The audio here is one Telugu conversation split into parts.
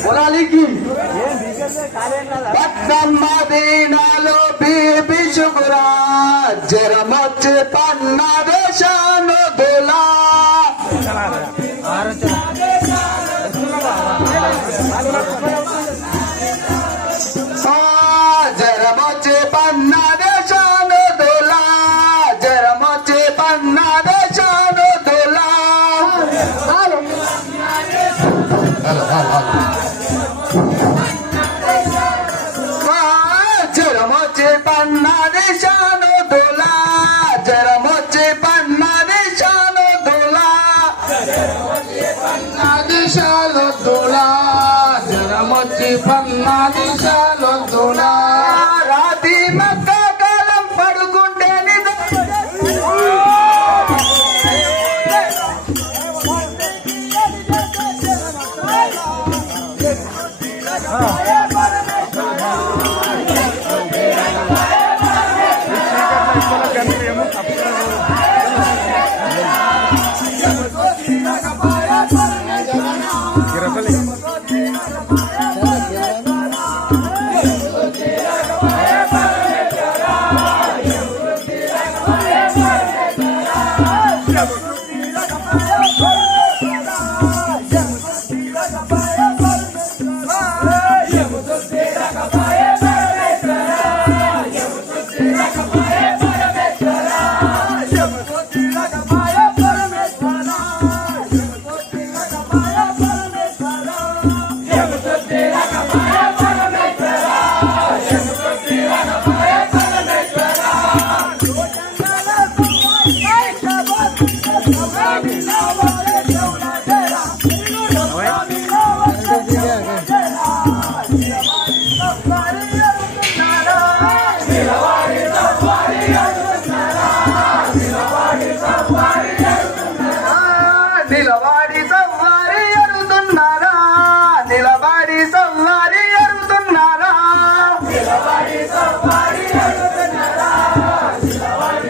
పొలాలికి మదీనాలో బీబీ షుగురా జ్వరమొచ్చి పన్న దేశాను దులా జ్వరమొచ్చి పన్న దేశాను దులా జ్వరమొచ్చి పన్న దేశాను దులా జ్వరమొచ్చి పన్న దేశాను దులా జ్వరమొచ్చి పన్న దేశాను దులా దిశాలు దులా జ్వరమొచ్చి పన్నా దిశాలు దులా రాతి మక్క కాలం పడుకుంటే నిలబడి సవ్వారి ఎరుతున్నారా నిలబడి సవ్వారి ఎరుతున్నారా నిలబడి సవ్వారి ఎరుతున్నారా నిలబడి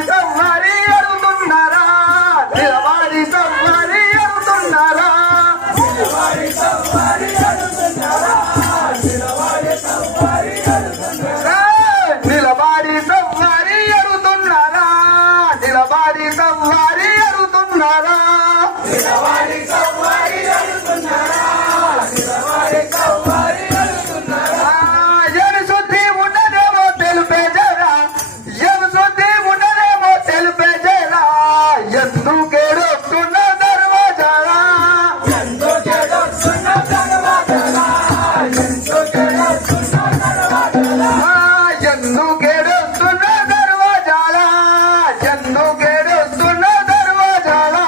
సవ్వారి ఎరుతున్నారా నిలబడి సవ్వారి ఎరుతున్నారా నిలబడి సవ్వారి ఎరుతున్నారా నిలబడి సవ్వారి ఎరుతున్నారా నిలబడి సవ్వారి ఎరుతున్నారా నిలబడి సవ్వారి ఎరుతున్నారా నిలబడి సవ్వారి ఎరుతున్నారా నిలబడి సవ్వారి ఎరుతున్నారా ఎను శుద్ధి ఉండదేమో తెలిపే జరా ఎను శుద్ధి ఉండదేమో తెలిపే జరా ఎందుకేడొస్తున్న దర్వాజారా ఎందుకేడొస్తున్న దర్వాజారా ఎందుకేడొస్తున్న దర్వాజారా ఎందుకేడొస్తున్న దర్వాజారా ఎందుకేడొస్తున్న దర్వాజారా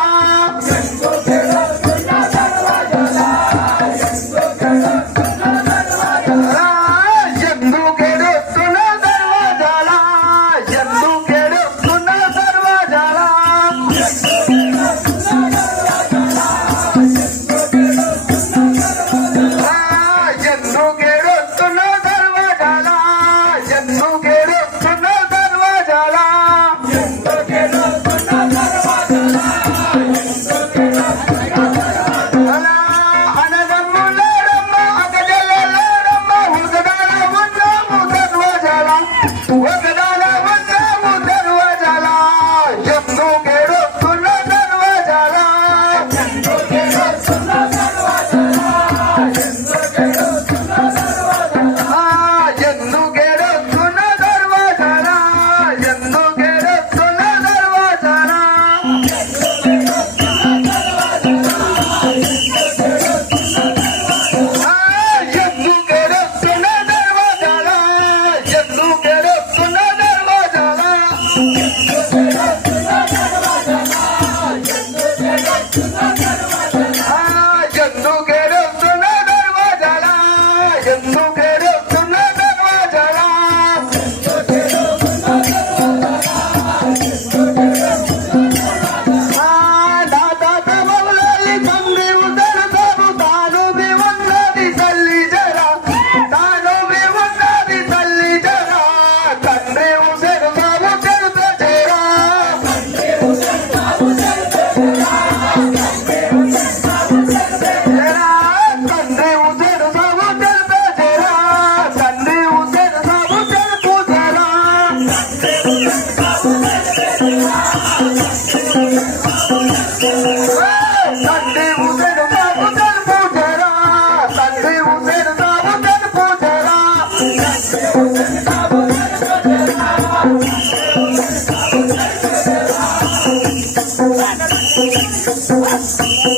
తండ్రి హుసేన్ బాబు తెలుపు జరా తండ్రి హుసేన్ బాబు తెలుపు జరా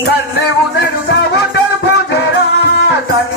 తండ్రి హుసేన్ బాబు తెలుపు జరా తండ్రి